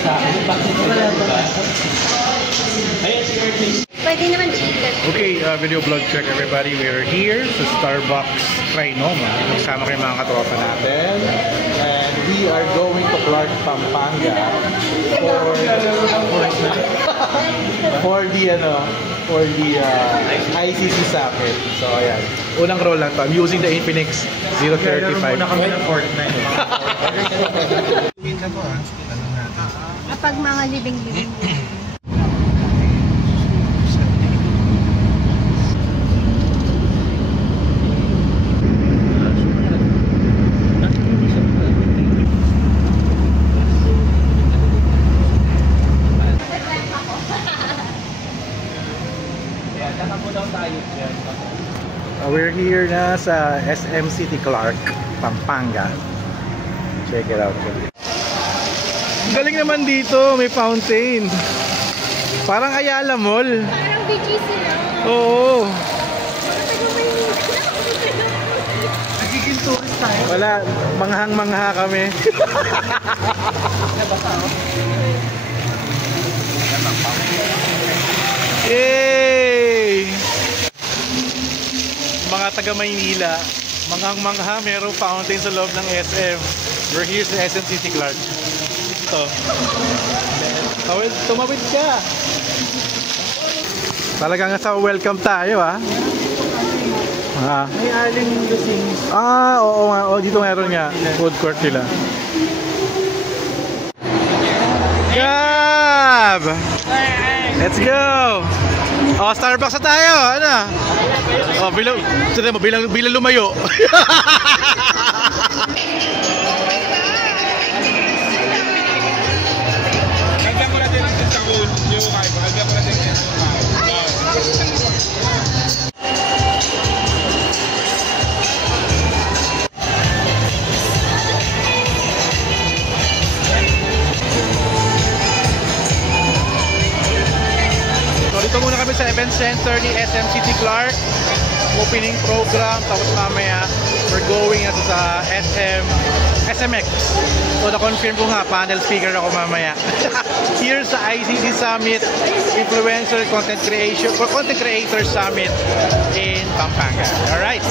sa akin. Bakit ba? Ayan, si Earthling. Pwede naman chicken. Okay, video vlog check everybody. We're here sa Starbucks Trinoma. Kasama kayo mga katropa natin. And we are going to Clark, Pampanga for the ICC Summit. So ayan. Unang roll lang to. I'm using the Infinix 035. Muna kami ng Fortnite. Kapag mga libing-libing. We're here na sa SM City Clark, Pampanga. Check it out. Galing naman dito, may fountain. Parang Ayala Mall. Parang BGC lang. Oo. Nagiging tourist tayo. Wala, manghang-mangha kami. Yay! Mga taga Maynila, manghang-mangha, merong fountain sa loob ng SM. We're here sa SM City Clark. Ito. Tumawid ka. Talagang sa welcome tayo, ha? May aling lusing. Oo nga. Dito meron nga. Food court nila. Gab! Let's go! Starbucks na tayo! Ano? Bilang lumayo. Dito muna kami sa event center ni SM City Clark. Opening program, tapos mamaya we're going sa SMX. So na-confirm ko nga, panel speaker ako mamaya. Here sa ICC Summit, Influencer Content Creator Summit in Pampanga. Alright.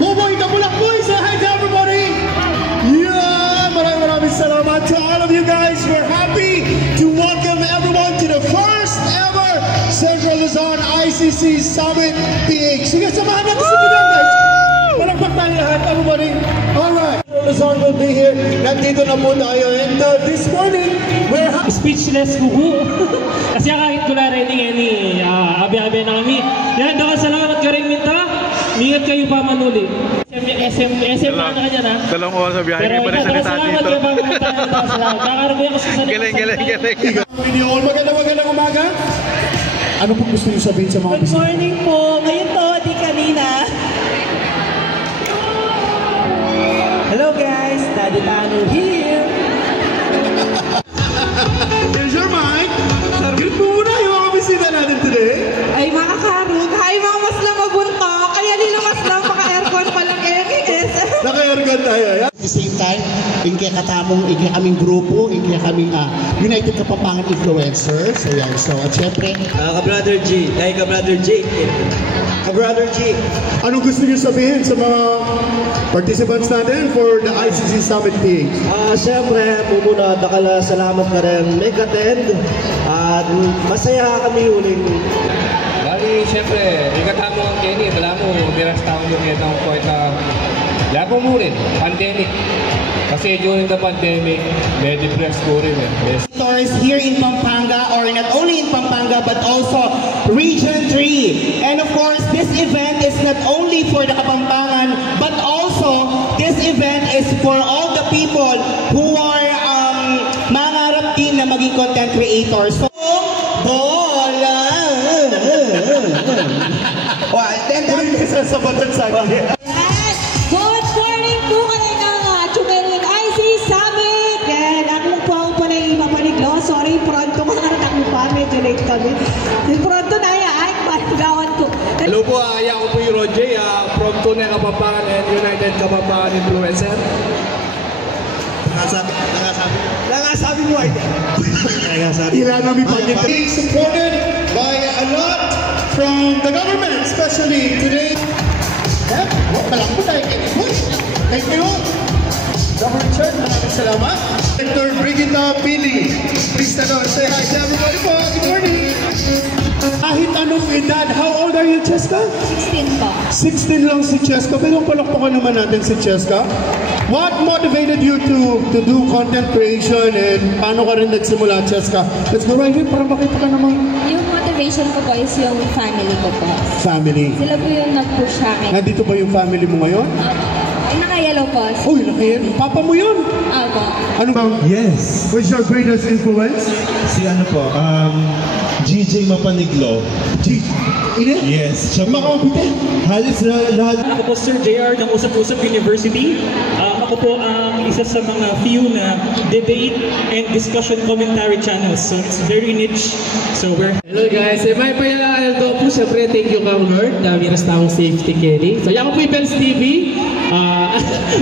Buboy Kapulak Boys, say hi to everybody! Yeah! Maraming salamat to all of you guys. We're happy to welcome everyone to the first ever Central Luzon ICC Summit PH. Sige, samahan natin sa video, guys. Palakpak tayo lahat, everybody. Alright, Central Luzon will be here. Nandito na po tayo. And this morning, we're speechless kuhu. Kasi kahit ko na ready abi-abi na kami. Yan, salamat ka rin minta. Ingat kayo pa manuli. SM pa na kanya na. Dalawang oras sa biyahe, may balik salita dito. Kakaroon ako sa salita. Galing. Magandang umaga. Ano po gusto niyo sabihin sa mga bisita? Good morning po. Ngayon to, di kanina. Hello guys, Daddy Tano here. Here's your mic. Good po muna yung mga bisita natin today. Ay mga karun, hi mga mas lang mabunta. Kaya nila mas lang maka-aircon palang aircon. Naka-aircon tayo, yeah? At the same time, ingkaya kaming grupo, ingkaya kaming United Kapampangan Influencers. So yan, so at syempre, Ka-Brother G. Ka-Brother G. Anong gusto niyo sabihin sa mga participants natin for the ICC Summit PH? Siyempre, muna salamat na rin nag-attend. At masaya kami uling. Lagi, siyempre, ikatamo ang Kenny. Wala mo, biras taong yung itong point na labong mo rin, pandemic. Kasi during the pandemic, may depressed ko rin eh. stores here in Pampanga, or not only in Pampanga, but also Region 3. And of course, this event is not only for the Kapampangan, but also this event is for all the people who are mangarap din na maging content creators. So, bola! Wow, then that's sa batan sa akin. Good morning po kayo ng Chumeling IC Summit. And ako po po na yung ipapaliglo. Sorry, pronto ka na ako pa. Medyo late kami. Pronto na ay pagawan ko. Hello po, ako po yung Roger, from Tunay Kapampangan and United Kapampangan Influencer. Nangasabi. sabi mo ay kaya sabi Ilan namin pagkita. Being supported by a lot from the government, especially today. Malaki po tayo kayo. Thank you. Dr. Richard, maraming salamat. Dr. Brigida Pili. Please stand up and say hi to everybody po. Good morning. Kahit anong edad, how old are you, Cheska? 16 po. 16 lang si Cheska, pero palakpakan naman natin si Cheska. What motivated you to do content creation and paano ka rin nagsimula, Cheska? Let's go right here para makita ka naman. Yung motivation ko po is yung family ko po. Family. Sila po yung nag-push sa akin. Nandito ba yung family mo ngayon? Ay, naka-yellow po. Uy, laki. Papa mo yun? Opo. Ano bang? Yes. What's your greatest influence? Si ano po, GJ Mapaniglo. Yes. Siya Makabitin. halos lahat. Ako po Sir JR ng Usap-Usap University. Ako po ang isa sa mga few na debate and discussion commentary channels. So it's very niche. So we're... Hello guys, may pailalaan ko po. Siyempre, thank you Kang Lord. Dami ras taong safety Kelly. So yan ko po yung Benz TV.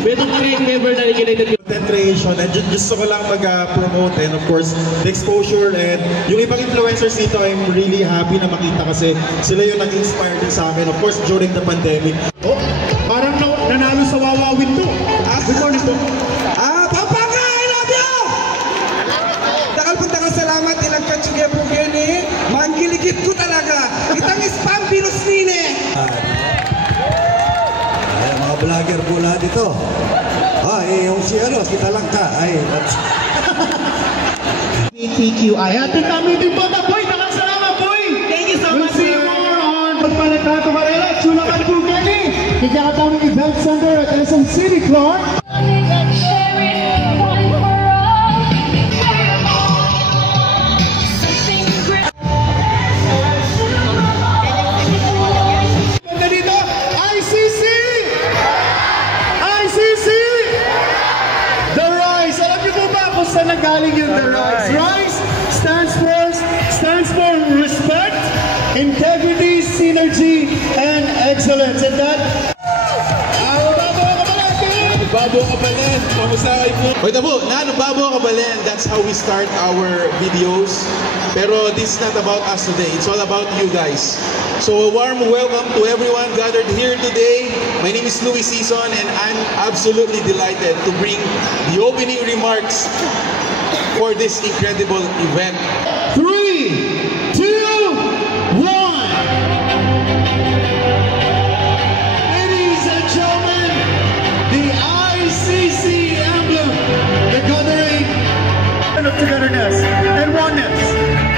Betong kami member na United Content creation and gusto ko lang mag-promote and of course the exposure and yung ibang influencers dito I'm really happy na makita kasi sila yung nag-inspire din sa amin of course during the pandemic. Oh, parang nanalo sa Wawawin to. Good morning po. Pampanga, I love you! Dakal salamat ilang katsuge po gini. Manggiligit ko talaga. Itang spam binus nine. Ay, mga vlogger po lahat dito. Yung si ano, kita lang ka. PQI. Atin kami din po na boy. Salamat boy. Thank you so much. We'll see you more on Pagpalatato Varela. Chulakan po gani. Kikakatawang event center at SM City, Clark. Saan nagaling yung The Rise? Rise stands for respect, integrity, synergy, and excellence. And that... Babo Kabalen, kamusta kayo po? Hoy tabo, Babo Kabalen, that's how we start our videos. Pero this is not about us today, it's all about you guys. So a warm welcome to everyone gathered here today. My name is Louis Season and I'm absolutely delighted to bring the opening remarks for this incredible event. 3, 2, 1. Ladies and gentlemen, the ICC emblem, the gathering of togetherness and oneness.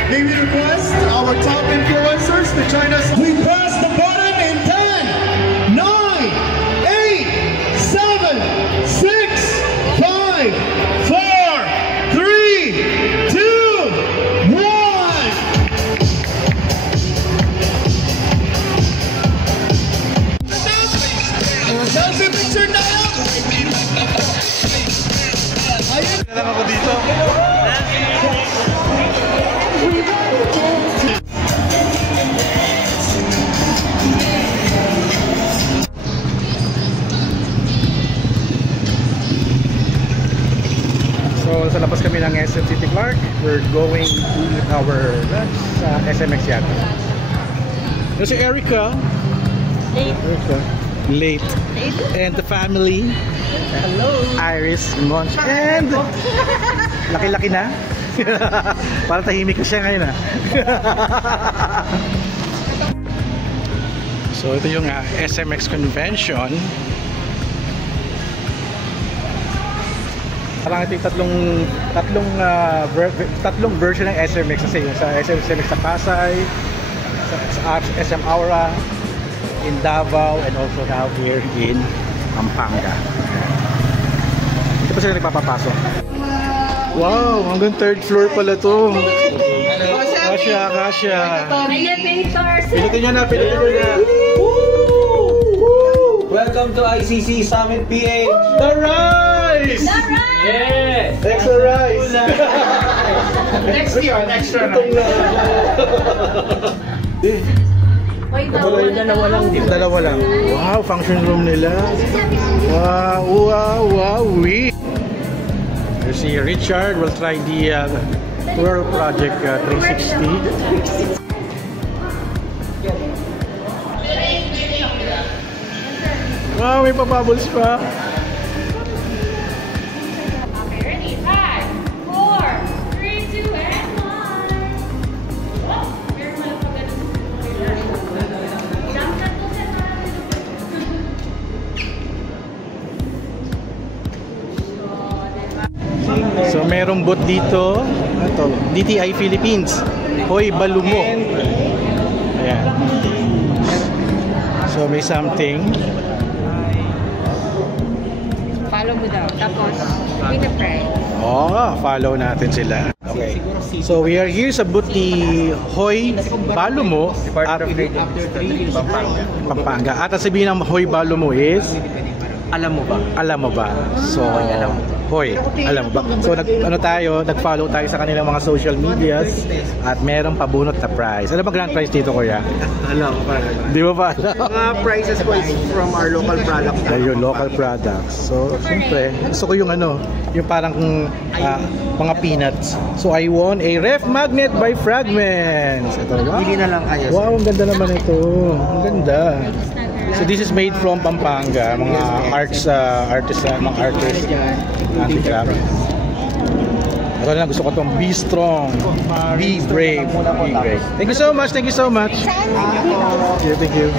May we request our top influencers to join us. We press the button in 10, 9, 8, 7, 6, 5, 4, 3, 2, 1. Selfie picture tayo! Ayun! Lang ako dito. So sa labas kami ng SM City Clark. We're going to our lunch sa SMX yata. Si Erica. Late. And the family. Hello. Iris, Mons, and laki-laki na. Parang tahimik na siya ngayon. So ito yung SMX convention. Parang ito yung tatlong version ng SMX kasi yung sa SMX sa Pasay, sa SM Aura, in Davao, and also now here in Pampanga. Ito pa sila nagpapapasok. Wow, hanggang 3rd floor pala to. Kasya. Pilitin nyo na. Welcome to ICC Summit PH. The Rise! Yes! Extra Rise! Next year, extra na. Dalawa lang. Wow, function room nila. Wow. Si Richard will try the Twirl Project 360. Wow, may pa-bubbles pa. Okay, ready? 5, 4, 3, 2, and 1. Oh, careful pag jump na to sa So merong booth dito. Ito, DTI Philippines. Hoy, Balumo. Ayan. So may something. Follow mo daw. Tapos, with the price. Follow natin sila. Okay. So we are here sa booth ni Hoy Balumo at Pampanga. At sabihin ng Hoy Balumo is alam mo ba? Alam mo ba? So Hoy, alam mo ba? So nag-follow tayo sa kanilang mga social medias at merong pabunot na prize. Ano ba grand prize dito, kuya? Alam ko pa. Di ba pa? Mga prices ko is from our local products. Ayun, local products. So, siyempre, gusto ko yung yung parang mga peanuts. So, I won a ref magnet by Fragments. Ito, wow. Hindi na lang kayo. Wow, ang ganda naman ito. Ang ganda. So, this is made from Pampanga. Mga artisan, mga artists. Handicraft. Ito na, gusto ko itong be strong, be brave, be brave. Thank you so much, thank you so much. Thank you.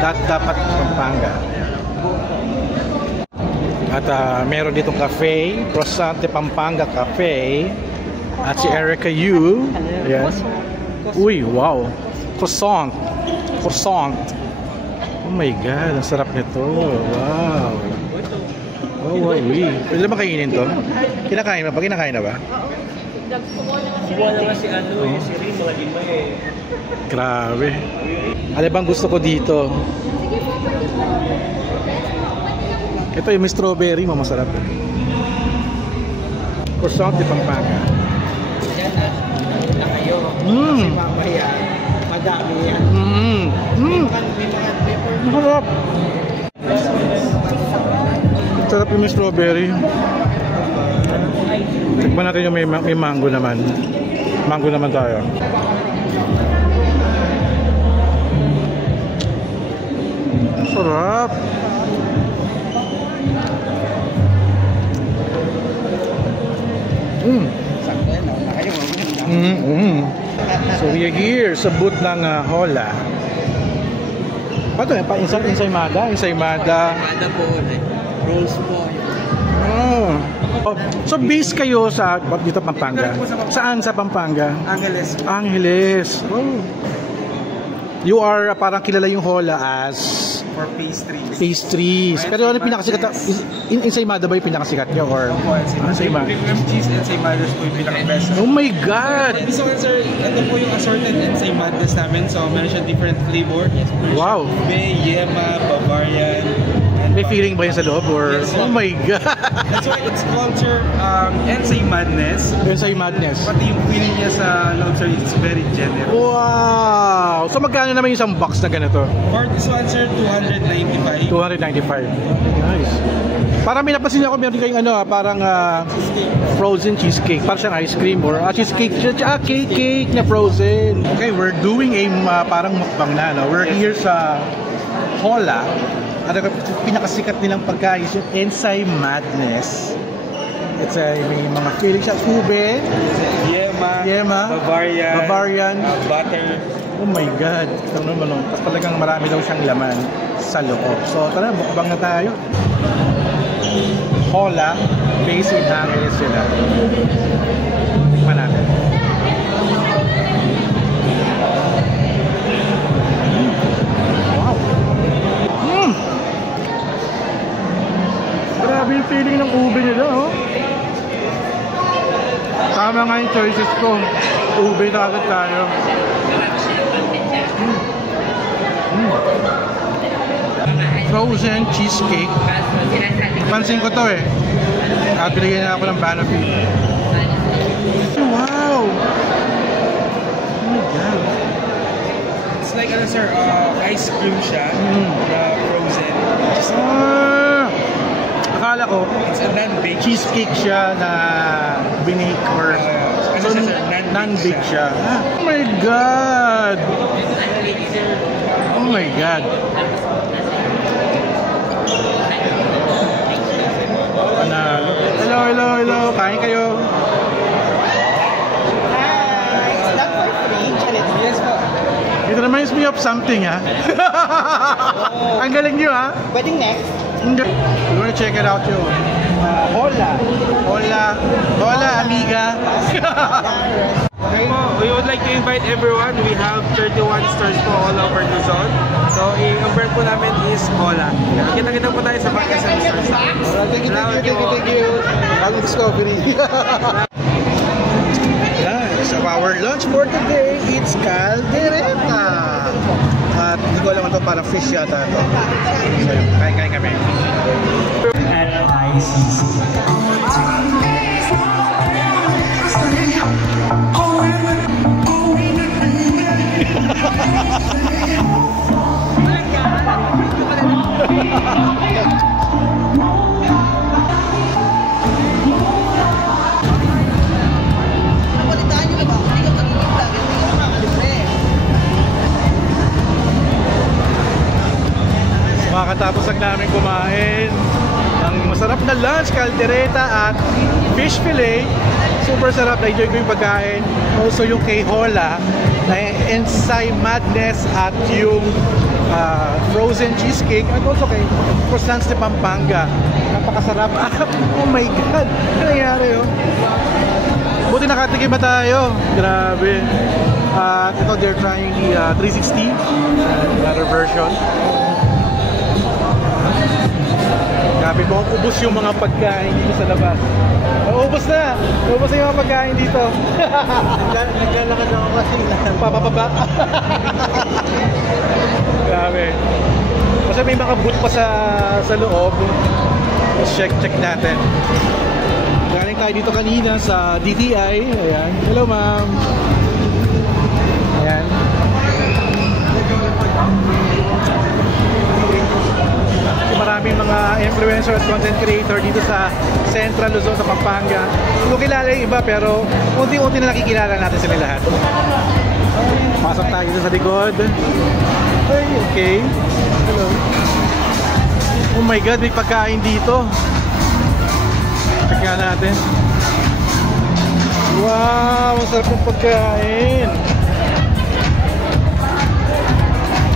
Dapat Pampanga. At meron ditong cafe, Croissante Pampanga Cafe. At si Erica Yu. Ayan. Uy, wow. Croissant. Croissant. Oh my God, ang sarap nito. Wow. Oh, wow, uy. Pwede ba kainin to? Kinakain na ba? Kinakain na ba? Wala nga si si Rin, mga lima eh. Grabe. Ano bang gusto ko dito? Ito yung may strawberry, masarap. Croissant de Pampanga. Na kayo. Kasi mamaya, madami yan. Masarap. Sarap yung may strawberry. Tikman natin yung may mango naman. Mango naman tayo. Sarap. So we are here sa booth ng Hola. Ito pa ensaymada. Ensaymada po. Rolls po. So base kayo sa dito Pampanga. Saan sa Pampanga? Angeles. Angeles. Oh. You are parang kilala yung Hola as for pastries. Pastries. Pero ano pinakasikat? Ensaymada ba yung pinakasikat niyo or ensaymada? Cream cheese ensaymadas po yung pinaka-best. Oh my God! So sir, ito po yung assorted ensaymadas namin. So meron siya different flavor. Wow! May Yema, Bavarian. May feeling ba yun sa loob or? Yes, oh my God! That's why it's called sir Ensay Madness. Ensay Madness. Pati yung feeling niya sa loob sir, it's very generous. Wow! So magkano naman yung isang box na ganito? For this one sir, 295. 295. Nice. Parang may napansin ako, meron kayong parang frozen cheesecake. Parang siyang ice cream or cheesecake, cake na frozen. Okay, we're doing a parang mukbang na. No? We're here sa Hola. At pinakasikat nilang pagkain yung Ensay Madness. It's may mga feeling siya. Ube, Yema, Bavarian, butter. Oh my God. Ito naman. Tapos talagang marami daw siyang laman sa loob. So tara, mukbang na tayo. Hola, based in Angeles sila. Tikman natin. Wow. Grabe yung feeling ng ube nila, oh. Tama nga yung choices ko. Ube na agad tayo. Frozen cheesecake. Pansin ko to eh. At binigyan na ako ng Banaphi. Wow! Oh my God. It's like sir, ice cream siya. Frozen. Akala akala ko, cheesecake siya na binake or non-bake siya. Oh my God! Oh my God! Hello! Kain kayo! It reminds me of something, ha? Ang galing nyo, ha? Pwedeng next? You wanna check it out, yo? Hola, amiga. We would like to invite everyone. We have 31 stores po all over Luzon. So, ang brand po namin is Hola. Kita-kita po tayo sa mga SM stores. Thank you. Ang discovery. So our lunch for today, it's caldereta. At hindi ko alam ito, parang fish yata ito. So yun, kain kami. At ICC. Makakatapos lang namin kumain ng masarap na lunch, caldereta at fish fillet. Super sarap, na-enjoy ko yung pagkain. Also yung kay Hola na Ensay Madness at yung frozen cheesecake. At also kay Croissants de Pampanga. Napakasarap. Oh my God! Ano nangyari yun? Buti nakatikim ba tayo? Grabe. At ito, they're trying the 360 another version. Grabe ko, ubos yung mga pagkain dito sa labas. Ubos na! Ubos na yung mga pagkain dito. Naglalakad ako kasi papababa. Grabe. Kasi may mga booth pa sa loob. Let's check natin. Galing tayo dito kanina sa DTI. Ayan. Hello, ma'am. Ayan. Maraming mga influencer at content creator dito sa Central Luzon, sa Pampanga. Hindi kilala yung iba pero unti-unti na nakikilala natin sila lahat. Pasok tayo dito sa likod. Ay, okay. Hello. Oh my God, may pagkain dito. Check nga natin. Wow, ang sarap ng pagkain.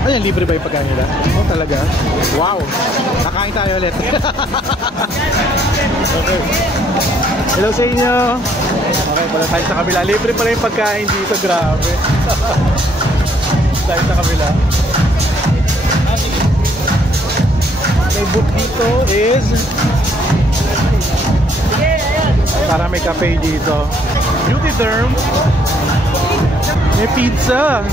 Ayan, libre ba yung pagkain nila? Oh, talaga? Wow! Nakain tayo ulit. Okay. Hello sa inyo! Okay, pala tayo sa kabila. Libre pala yung pagkain dito. Grabe. Tayo sa kabila. May booth dito is para may cafe dito. Beauty Derm. May pizza.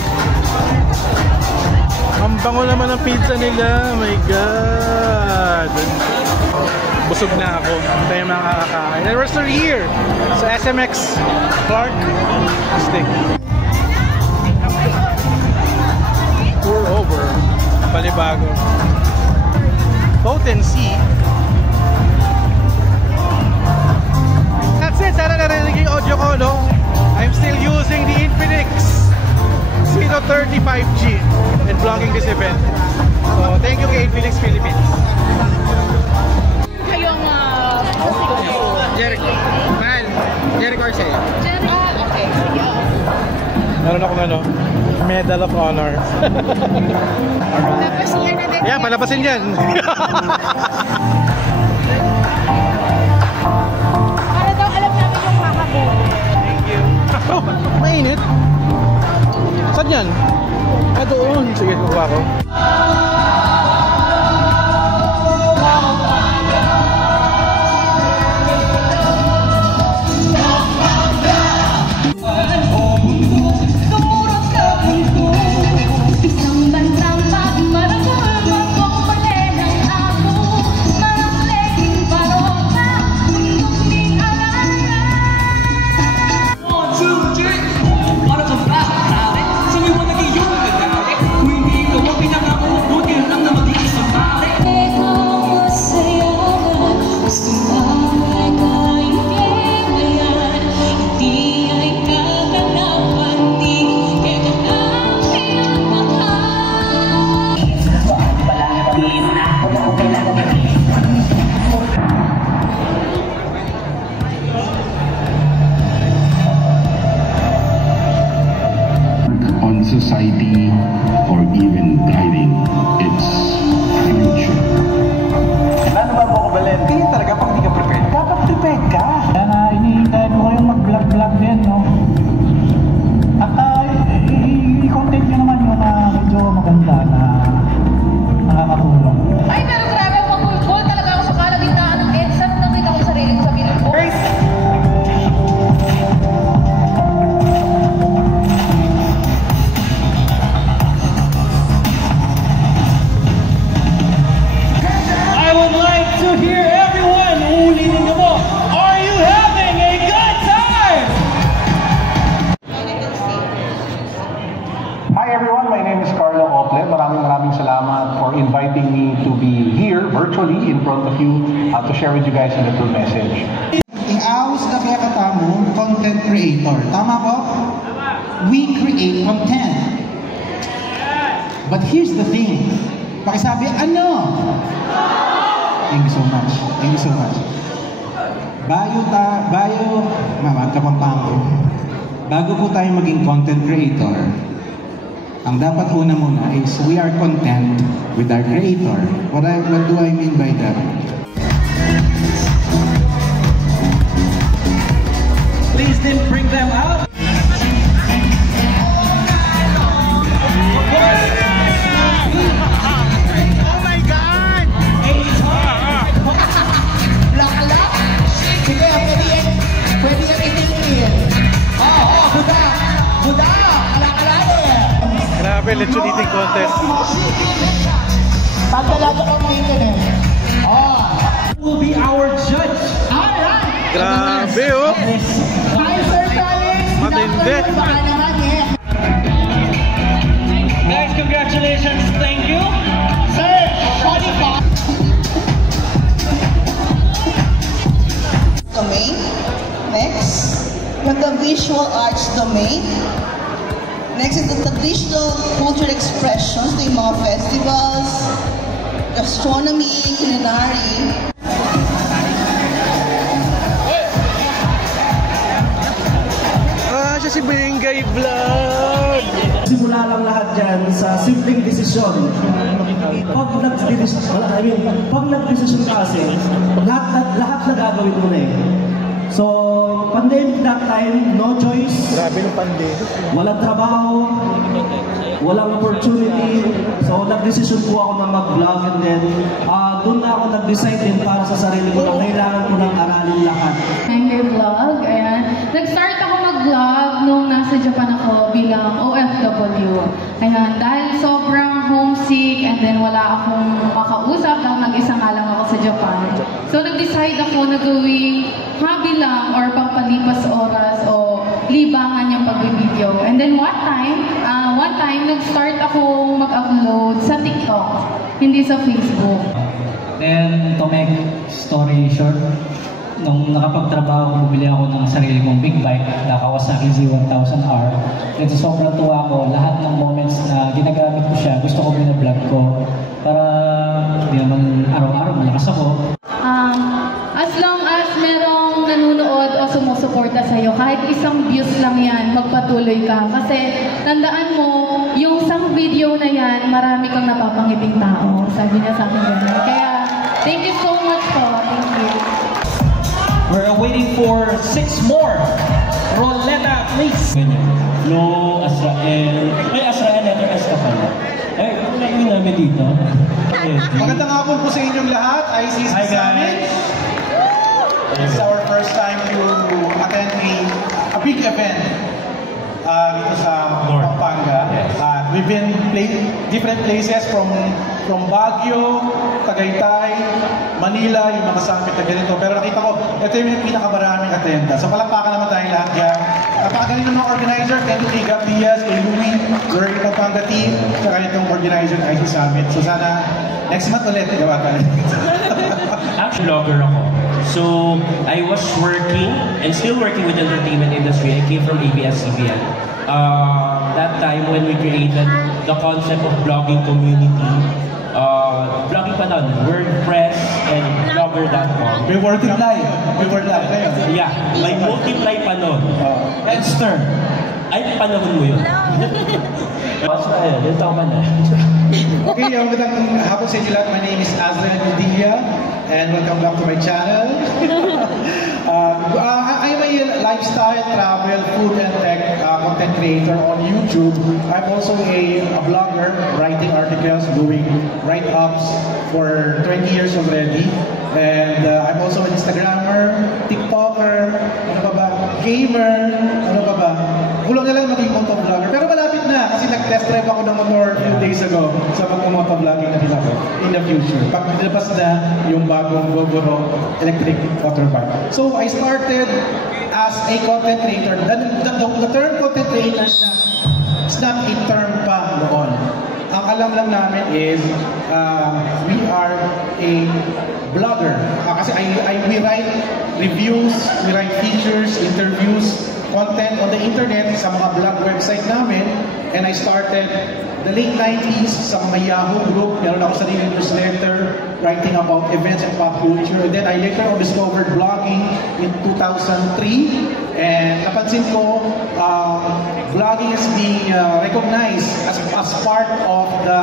Ang bango naman ang pizza nila. Oh my God. Busog na ako. Hindi tayo makakakain. And we're still here sa SMX Clark Stick. Pour over. Balibago. Potency. That's it. Sana narinig yung audio ko, no? I'm still using the Infinix Zero 35G and vlogging this event. So, thank you kay Infinix Philippines. Kayong Jericho. Man, Jericho Arce. okay. Meron akong Medal of Honor. Tapos yan na din. Yeah, palabasin yan. Para daw alam namin yung makakabot. Thank you. Oh, mainit. Saan yan? Doon. Sige, kukuha ko. So we wanna get you the direct. We need to walk in the inviting me to be here virtually in front of you to share with you guys a little message. Iaus na kaya katamo, content creator. Tama po? We create content. But here's the thing. Pakisabi, ano? Thank you so much. Thank you so much. Bago po tayo maging content creator, ang dapat una muna is we are content with our creator. What do I mean by that? Please then bring them out. Oh my God! Lak-lak! Sige, pwede yan itingin. Buda! Buda! Alak-alak! Grabe, let's eating contest. Pagdalaga kang tingin eh. Who will be our judge? Alright! Grabe, oh! Hi, Sir Felix! Matindi! Guys, congratulations. Thank you. Sir, sorry pa. Domain. Next, with the visual arts domain. Next is the traditional cultural expressions, the mga festivals, gastronomy, culinary. Siya si Bengay Vlog! Simula lang lahat dyan sa simpleng desisyon. Pag nag-desisyon ka kasi, lahat na gagawin mo na eh. So, pandemic that time, no choice. Grabe ng pandemic. Walang trabaho, walang opportunity. So, nag-desisyon po ako na mag-vlog and then doon na ako nag-decide din para sa sarili ko na kailangan ko ng aralin lahat. Bengay Vlog, ayan. Nag-start ako mag-vlog nung nasa Japan ako bilang OFW. Ayan, dahil sobrang homesick and then wala akong makausap lang, nag-isa nga lang ako sa Japan. So, nag-decide ako na gawing hobby lang or pampalipas oras o libangan yung pag-video. And then one time, nag-start akong mag-upload sa TikTok, hindi sa Facebook. Then, to make story short, nung nakapagtrabaho, bumili ako ng sarili kong big bike na Kawasaki Z1000R. Then sa sobrang tuwa ko, lahat ng moments na ginagamit ko siya, gusto ko binablog ko para hindi naman araw-araw malakas ako. As long as merong nanonood o sumusuporta sa'yo, kahit isang views lang yan, magpatuloy ka. Kasi tandaan mo, yung isang video na yan, marami kang napapangiting tao. Sabi niya sa akin ganun. Kaya, thank you so much po. Thank you. We're waiting for 6 more. Roleta, please. No, Azrael. Ay, Azrael, letter S ka pala. Ay, kung namin namin dito. Magandang hapon po sa inyong lahat. ICC Summit. It's our first time to attend a big event dito sa Pampanga. We've been different places from Baguio, Tagaytay, Manila, yung mga summit na ganito. Pero nakita ko, ito yung pinakamaraming attendance. So palakpakan naman tayo lahat yan. Napakagaling ng mga organizer, kay Liga Diaz, kay Louie, Learning Pampanga team, saka itong organizer ng IC Summit. So sana next month ulit, gawa tayo. Actually, vlogger ako. So, I was working and still working with the entertainment industry. I came from ABS-CBN. That time when we created the concept of blogging community, vlogging pa doon, WordPress and blogger.com. May multiply. May multiply kayo. Yeah, may multiply pa noon. Edster. Ay, panahon mo yun. Basta ayun, yung tao man na. Okay, magandang hapon sa inyo lahat. My name is Azrael Udilla and welcome back to my channel. I'm a lifestyle, travel, food and tech content creator on YouTube. I'm also a blogger, writing articles, doing write-ups for 20 years already. And I'm also an Instagrammer, TikToker, ano pa ba, gamer, ano pa ba. Kulang na lang maging motovlogger. Pero malapit na kasi nag-test drive ako ng motor a few days ago sa pag-motovlogging na din ako in the future. Pag nilabas na yung bagong Gogoro electric motorbike. So I started as a content creator. The term content creator is not a term pa noon. ang alam lang namin is we are a blogger. Kasi we write reviews, we write features, interviews, content on the internet sa mga blog website namin. And I started the late 90s sa mga Yahoo group. Meron ako sa newsletter writing about events and pop culture. And then I later on discovered blogging in 2003. And napansin ko, blogging is being recognized as part of the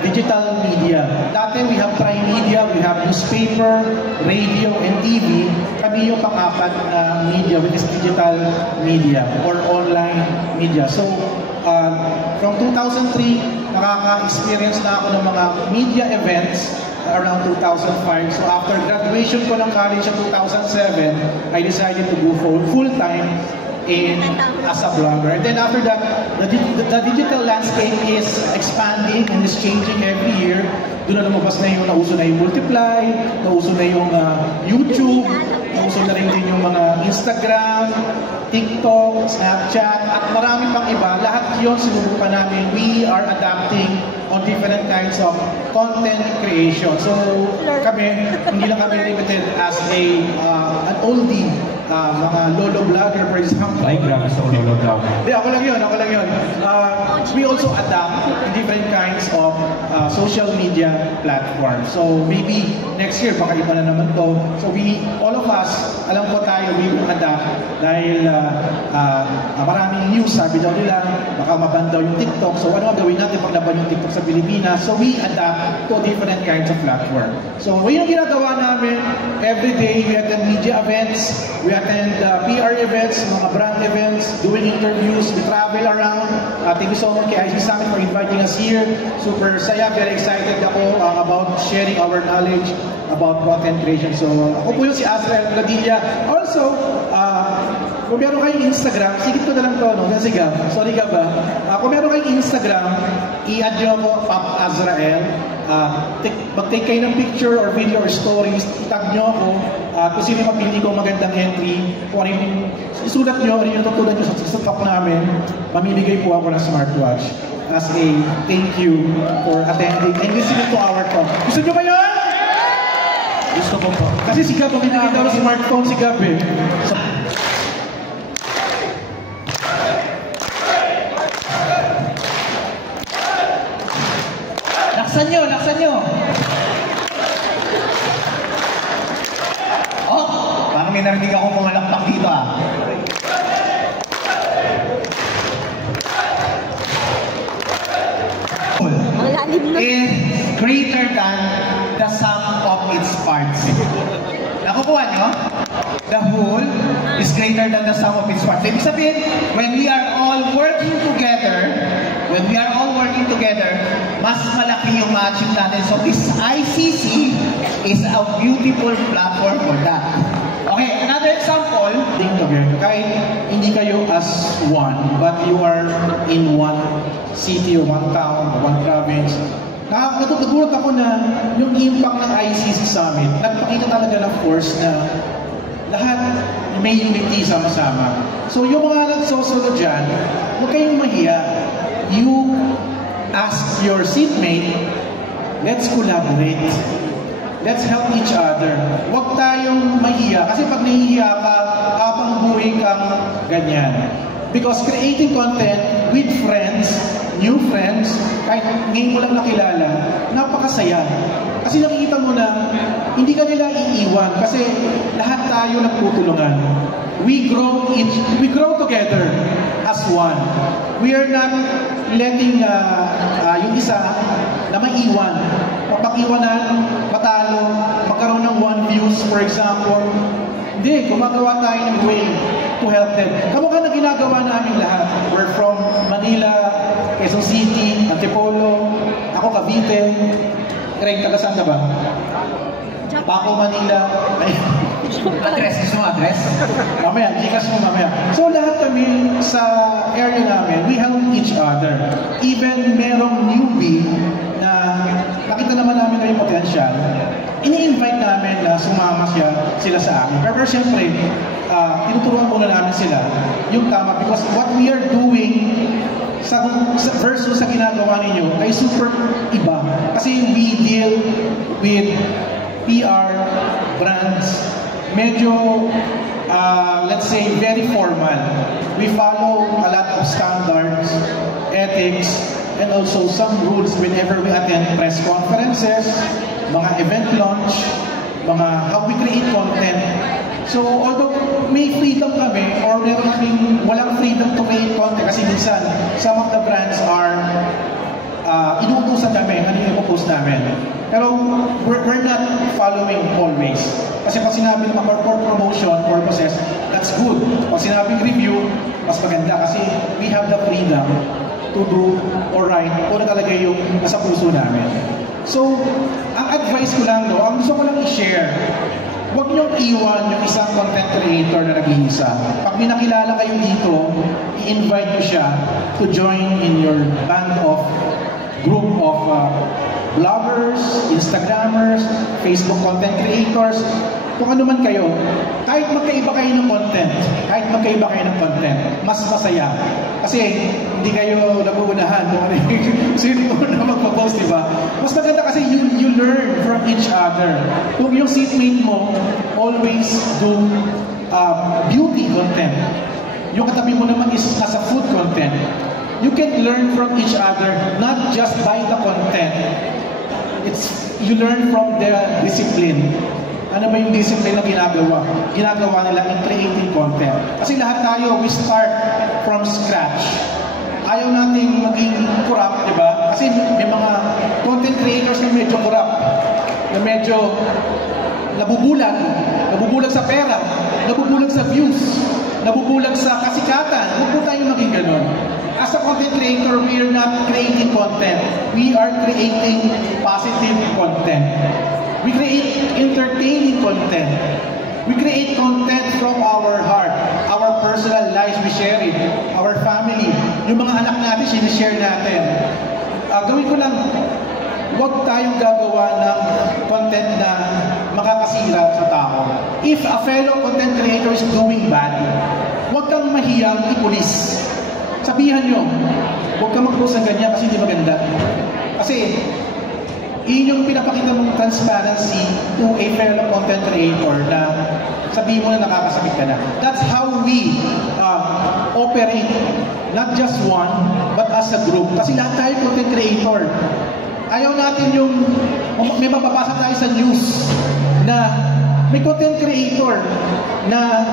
digital media. Dati we have Prime Media, we have newspaper, radio, and TV. Kami yung pang-apat na media, which is digital media or online media. So, from 2003, nakaka-experience na ako ng mga media events around 2005. So after graduation ko ng college in 2007, I decided to go full-time as a blogger. And then after that, the digital landscape is expanding and is changing every year. Doon na lumabas na yung nauso na yung Multiply, nauso na yung YouTube, nauso na rin din yung mga Instagram, TikTok, Snapchat, at marami pang iba. Lahat yun sinubukan namin. We are adapting on different kinds of content creation. So kami, hindi lang kami limited as an oldie, mga lolo vlogger for example. Ay, grabe sa lolo vlogger. Hindi, ako lang yun. We also adapt different kinds of social media platforms. So maybe next year, baka iba na naman to. So all of us, alam ko tayo, we will adapt dahil maraming news, sabi daw nila, baka maban daw yung TikTok. So ano ang gawin natin pag naban yung TikTok sa Pilipinas? So we adapt to different kinds of platform. So yun yung ginagawa namin. Every day, we attend media events, we attend PR events, mga brand events, doing interviews, we travel around. Thank you so much kay IC Summit for inviting us here. Super saya, very excited ako about sharing our knowledge about content creation. So ako po yung si Azrael Gladilla. Also, kung meron kayong Instagram, sigit ko na lang to, no? Kasi Gab, sorry Gab kung meron kayong Instagram, i-add nyo ako, Pop Azrael. Mag-take kayo ng picture or video or stories, itag nyo ako, kung sino yung mapili ko magandang entry, kung ano yung isulat nyo, ano yung tutulan nyo sa top namin, mamimigay po ako ng smartwatch as a thank you for attending and listening to our talk. Gusto nyo ba yun? Gusto ko po. Kasi si Gab, mamimigay daw ng smartphone si Gab eh. So, laksan nyo. Oh, parang may narinig akong mga lakpak dito is greater than the sum of its parts. Nakukuha nyo? The whole is greater than the sum of its parts. Ibig sabihin, when we are all working together, mas malaki yung ma-achieve natin. So this ICC is a beautiful platform for that. Okay, another example. Think together. Kahit hindi kayo as one, but you are in one city or one town or one province. Nagulat ako na yung impact ng ICC Summit, nagpakita talaga ng force na lahat may unity sama-sama. So yung mga nagsosunod dyan, huwag kayong mahiya. You ask your seatmate, let's collaborate. Let's help each other. Huwag tayong mahiya. Kasi pag nahihiya ka, habang buhay kang ganyan. Because creating content with friends, new friends, kahit ngayon mo lang nakilala, napakasaya. Kasi nakikita mo na hindi ka nila iiwan kasi lahat tayo nagtutulungan. We grow together as one. We are not letting yung isa na maiwan. Mapag-iwanan, matalo, magkaroon ng one views, for example. Hindi, gumagawa tayo ng way to help them. Kamukha na ginagawa namin lahat. We're from Manila, Quezon City, Antipolo, ako Cavite. Greg, taga-saan ka ba? Paco, Manila. Address, gusto mo address? Mamaya, Gcash mo mamaya. So lahat kami sa area namin, we help each other. Even merong newbie na nakita naman namin na yung potential, ini-invite namin na sumama sila sa amin. Pero siyempre, tinuturuan muna namin sila yung tama because what we are doing versus sa ginagawa ninyo ay super iba. Kasi we deal with PR, brands, medyo, let's say, very formal. We follow a lot of standards, ethics, and also some rules whenever we attend press conferences, mga event launch, how we create content. So, although may freedom kami, or meron kaming walang freedom to create content, kasi minsan, some of the brands are inuutusan namin, ano yung ipopost namin. Pero, we're not following always. Kasi pag sinabi ng for promotion purposes, that's good. Pag sinabing review, mas maganda kasi we have the freedom to do or write kung talaga yung nasa puso namin. So, ang advice ko lang, ang gusto ko lang i-share, huwag niyong iwan yung isang content creator na nag-iisa. Pag may nakilala kayo dito, i-invite niyo siya to join in your band of group of vloggers, Instagrammers, Facebook content creators, kung ano man kayo, kahit magkaiba kayo ng content, mas masaya. Kasi hindi kayo napuunahan kung ano yung sino na magpa-post, diba? Mas maganda kasi you learn from each other. Kung yung seatmate mo always do beauty content, yung katabi mo naman is nasa food content, you can learn from each other, not just by the content. You learn from their discipline. Ano ba yung discipline na ginagawa nila in creating content. Kasi lahat tayo, we start from scratch. Ayaw natin maging corrupt, di ba? Kasi may mga content creators na medyo corrupt, na medyo nabubulag sa pera, nabubulag sa views, nabubulag sa kasikatan. Huwag po tayo maging ganun. As a content creator, we are not creating content. We are creating positive content. We create entertaining content. We create content from our heart. Our personal lives, we share it. Our family. Yung mga anak natin, sinishare natin. Gawin ko lang, huwag tayong gagawa ng content na makakasira sa tao. If a fellow content creator is doing bad, huwag kang mahiyang ipulis. Sabihan nyo, huwag kang mag-post ng ganyan kasi hindi maganda. Kasi, yun yung pinapakita mong transparency to a fellow content creator na sabihin mo na nakakasakit ka na. That's how we operate, not just one, but as a group. Kasi lahat tayo content creator. Ayaw natin yung, may mapapasa tayo sa news na may content creator na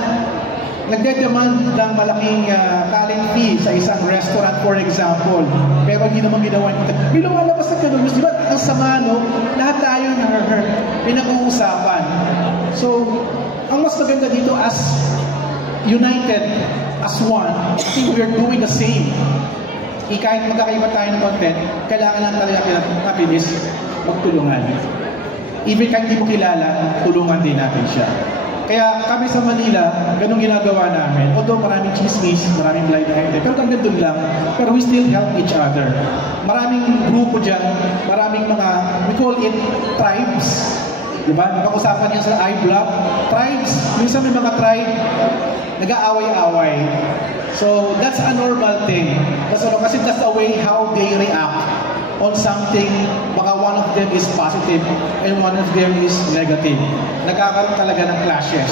nagdedemand ng malaking talent fee sa isang restaurant, for example. Pero hindi naman ginawa niya. May lumalabas na ganun. Di ba? Ang sama, no? Lahat tayo na-hurt. Pinag-uusapan. So, ang mas maganda dito as united, as one, I think we are doing the same. Kahit magkakaiba tayo ng content, kailangan lang talaga natin is magtulungan. Even kahit hindi mo kilala, tulungan din natin siya. Kaya kami sa Manila, ganun ginagawa namin. Although maraming chismis, maraming blind item, pero hanggang doon lang. Pero we still help each other. Maraming grupo dyan, maraming mga, we call it tribes. Diba? Napag-usapan niya sa iBlock. Tribes, minsan may mga tribe, nag-aaway-away. So, that's a normal thing. Kasi that's the way how they react on something, baka one of them is positive and one of them is negative. Nagkakaroon talaga ng clashes.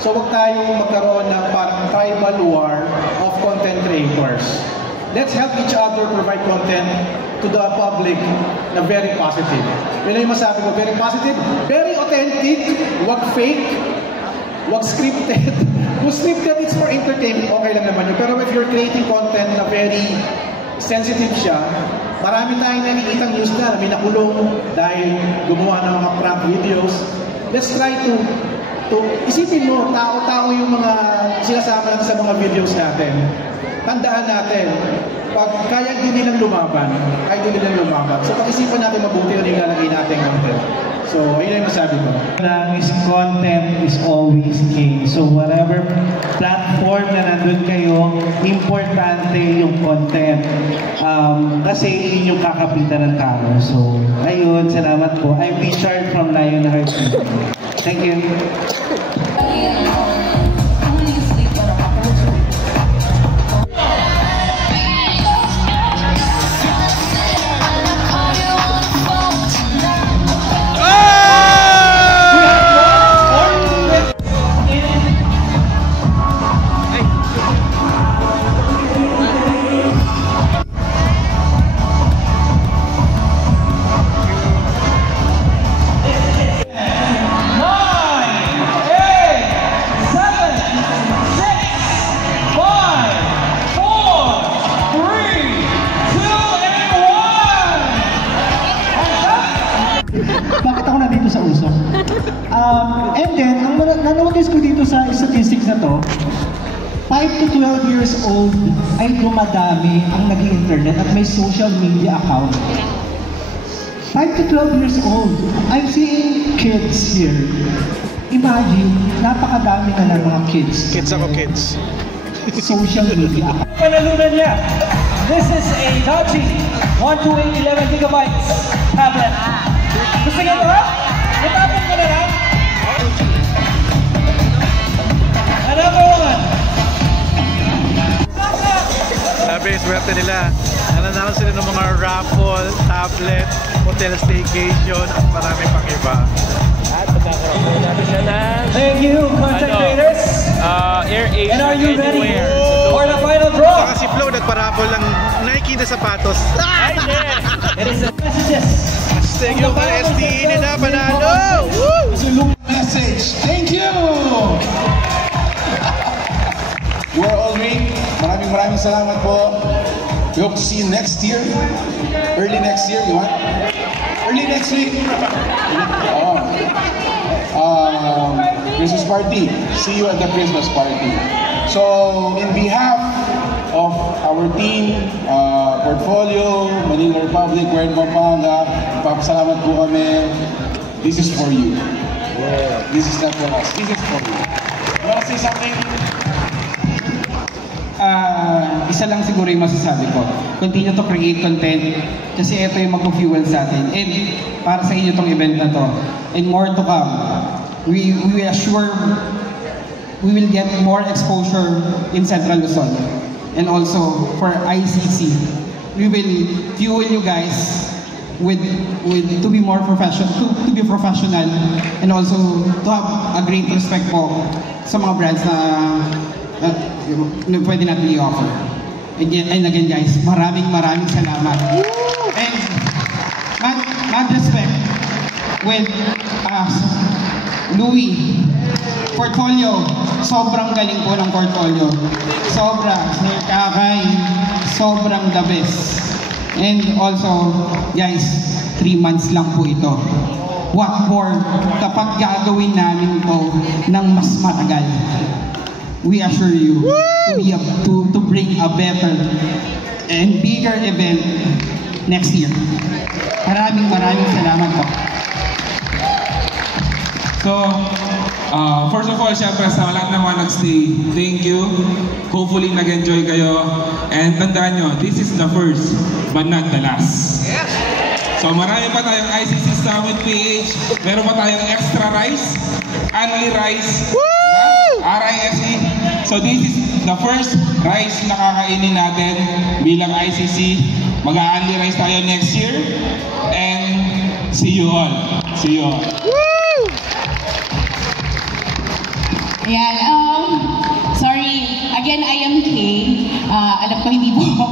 So wag tayong magkaroon ng parang tribal war of content creators. Let's help each other provide content to the public na very positive. Yun na yung masabi ko, very positive, very authentic, wag fake, wag scripted. Kung scripted, it's for entertainment, okay lang naman yun. Pero if you're creating content na very sensitive siya, marami tayong nakikitang news na may nakulong dahil gumawa ng mga prank videos. Let's try to isipin mo, tao-tao yung mga sinasama natin sa mga videos natin. Tandaan natin, pag kaya din nilang lumaban, So pag-isipan natin mabuti yung nilalagay natin content. So, ayun yung masabi ko. Content is always king. So, whatever platform na nandun kayo, importante yung content. Kasi yun yung kakapitan ng tao. So, ayun, salamat po. I'm Richard from Lionheart. Thank you. 5 to 12 years old ay dumadami ang nag-internet at may social media account. 5 to 12 years old. I'm seeing kids here. Imagine, napakadami na ng mga kids. Kids ako, kids. Social media. Panalunan niya. This is a Dodgy 12811 gigabytes tablet. Gusto niyo ito? Itapon ko na lang. Another one. Sabi, swerte nila. Nananalo sila ng mga raffle, tablet, hotel staycation, at marami pang iba. At magkakaroon po natin siya ng... Thank you, content creators. Air Asia. And are you ready for the final draw? Saka si Flo nagparapol ng Nike na sapatos. Ay, it is the messages. Thank you para STE na panalo! Message. Thank you! You are all great. Maraming salamat po. We hope to see you next year. Early next year, you want? Early next week. Christmas party. See you at the Christmas party. So, in behalf of our team, Portfolio, Manila Republic, World Pampanga, papasalamat po kami. This is for you. This is not for us. This is for you. You want to say something? Isa lang siguro yung masasabi ko. Continue to create content kasi ito yung mag-fuel sa atin. And para sa inyo tong event na to. And more to come. We assure we will get more exposure in Central Luzon. And also for ICC. We will fuel you guys with to be more professional, to be professional, and also to have a great respect po sa mga brands na pwede natin i-offer. And again guys, maraming salamat. And mag-respect with Louie, Portfolio, sobrang galing po ng Portfolio. Sobrang, Kakay, sobrang the best. And also, guys, 3 months lang po ito. What more kapag gagawin namin to ng mas matagal? We assure you to bring a better and bigger event next year. Maraming salamat po. So, first of all, syempre sa lahat ng mga nag-stay, thank you. Hopefully nag-enjoy kayo. And tandaan nyo, this is the first, but not the last. So marami pa tayong ICC Summit PH. Meron pa tayong extra rice, only rice, RISE. So this is the first rice na kakainin natin bilang ICC. Mag-only rice tayo next year. And see you all. See you all. Ayan, sorry, again, I am Kay. Alam ko hindi po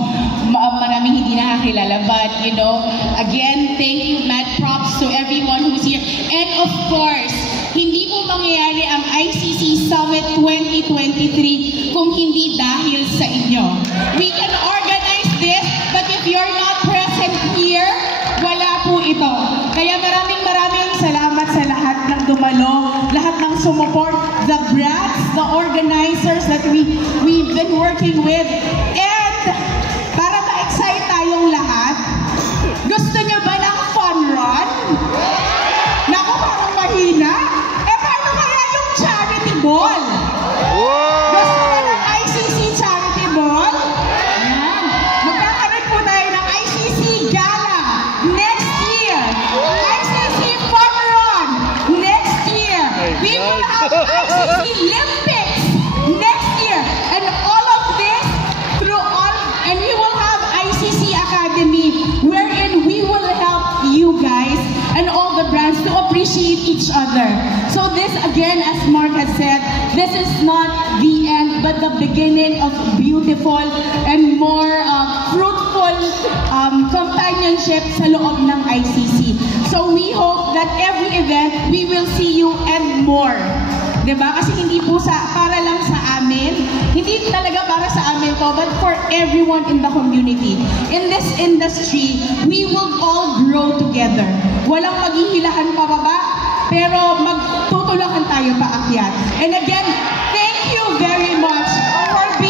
maraming hindi nakakilala, but you know, again, thank you, mad props to everyone who's here. And of course, hindi po mangyayari ang ICC Summit 2023 kung hindi dahil sa inyo. We can organize this, but if you're not present here, wala po ito. Kaya maraming salamat sa lahat ng dumalo, lahat ng sumuport, the brands, the organizers that we've been working with. And para ma-excite tayong lahat, gusto niyo ba ng fun run? Naku, parang mahina. Paano kaya yung charity ball? Gusto ba ng ICC charity ball? Ayan. Magkakaroon po tayo ng ICC Gala next year. ICC Fun Run next year. We will have ICC Olympics next year. And all of this and we will have ICC Academy wherein we will help you guys and all the brands to appreciate each other. So this, again, as Mark has said, this is not the end but the beginning of beautiful and more fruitful companionship sa loob ng ICC. So we hope that every event we will see you and more. Diba? Kasi hindi po para lang sa amin, hindi talaga para sa amin to, but for everyone in the community. In this industry, we will all grow together. Walang maghihilahan pababa, pero magtutulungan tayo paakyat. And again, thank you very much for being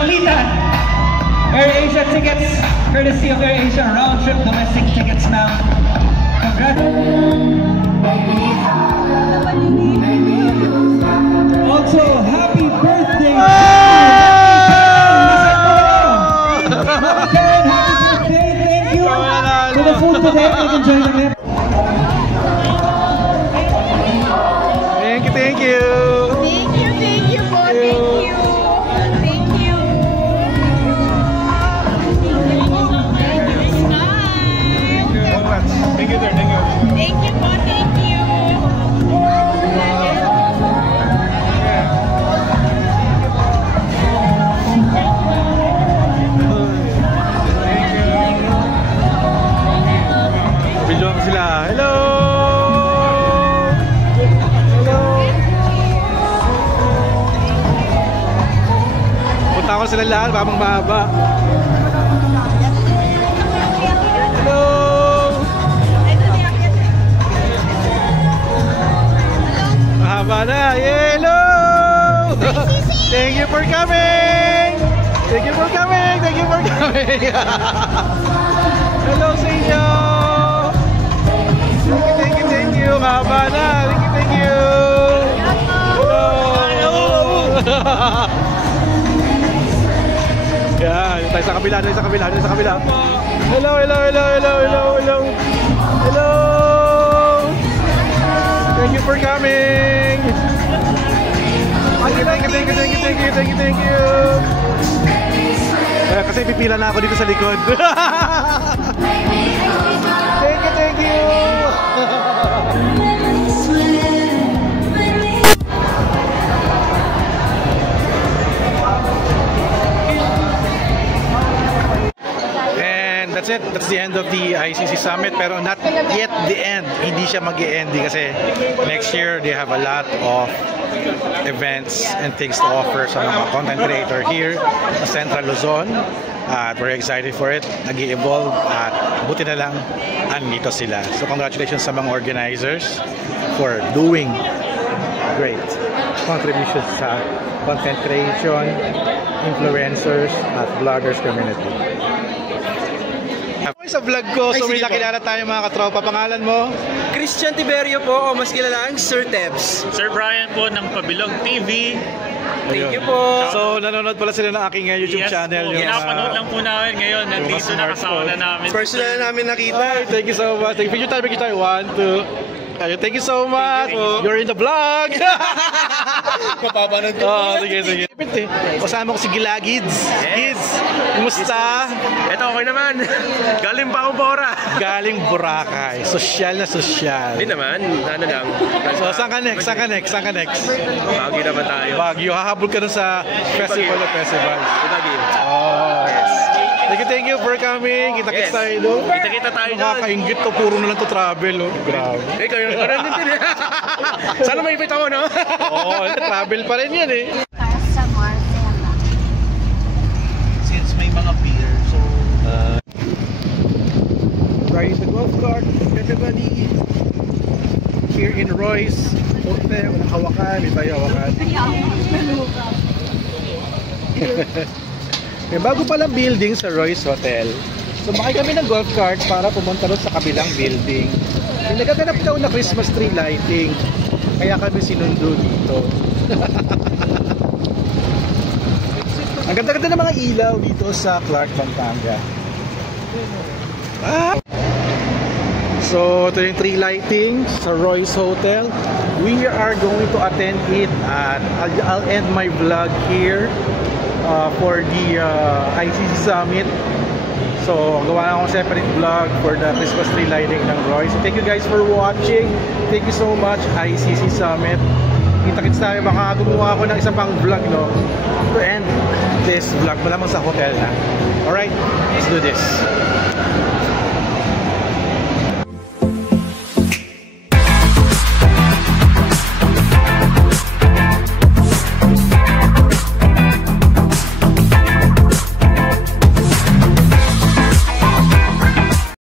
Kulitan. AirAsia tickets, courtesy of AirAsia, round trip domestic tickets now. Also, happy birthday! Thank you for the food today. Enjoy the clip. Thank you. Thank you po. Thank you. Thank you. Thank you, sir. Thank you. Thank you po. Thank you. Video ko sila. Hello! Punta ko sila lahat, babang mahaba. Hello! Mahaba na! Hello! Thank you for coming! Thank you for coming! Thank you for coming! Hello sa inyo! Thank you! Mahaba na! Thank you! Hello! Yan, tayo sa kabila, tayo sa kabila, tayo sa kabila. Hello, hello, hello, hello, hello, hello. Hello. Thank you for coming. Thank you, thank you, thank you, thank you, thank you, thank you, thank you. Kasi pipila na ako dito sa likod. Thank you, thank you. That's it. That's the end of the ICC Summit, pero not yet the end. Hindi siya mag-e-ending kasi next year they have a lot of events and things to offer sa mga content creator here sa Central Luzon. At we're excited for it. Nag-i-evolve at buti na lang andito sila. So congratulations sa mga organizers for doing great contributions sa content creation, influencers at vloggers community. Sa vlog ko, so may nakilala tayo mga katropa. Pangalan mo? Christian Tiberio po, o mas kilalang Sir Tebs. Sir Brian po ng Pabilog TV. Thank you po. So nanonood pala sila ng aking YouTube channel. Yes po, pinapanood lang po namin ngayon. Nandito na kasama na namin. Personal na namin nakita. Ay, thank you so much. Picture tayo. 1, 2. Thank you so much. You're in the vlog. Mapapanood ko. Sige. Kasama ko si Gilagids. Gids, kumusta? Ito okay naman. Galing pa akong Bora. Galing Boracay. Sosyal na sosyal. Hindi naman. Ano lang. So, saan ka next? Baguio naman tayo. Baguio. Hahabol ka dun sa festival. Baguio. Oh, yes. Thank you for coming. Kita-kita tayo doon. Kita-kita tayo doon. Nakakaingit to. Puro na lang to travel. Grabe. Kayo na din. Sana may invite ako, no? Oo, travel pa rin yan eh. Since may mga beer, so... Riding the golf cart, everybody here in Royce Hotel. Walang hawakan, may tayo hawakan. May bago palang building sa Royce Hotel. Sumakay kami ng golf cart para pumunta doon sa kabilang building. May nagaganap daw na Christmas tree lighting. Kaya kami sinundo dito. Ang ganda-ganda ng mga ilaw dito sa Clark, Pampanga. So, ito yung tree lighting sa Royce Hotel. We are going to attend it and I'll end my vlog here for the ICC Summit. So, gawa na akong separate vlog for the Christmas tree lighting ng Royce. So, thank you guys for watching. Thank you so much, ICC Summit. Kita-kits tayo, baka gumawa ako ng isa pang vlog, no? To end this vlog, malamang sa hotel na. Alright, let's do this.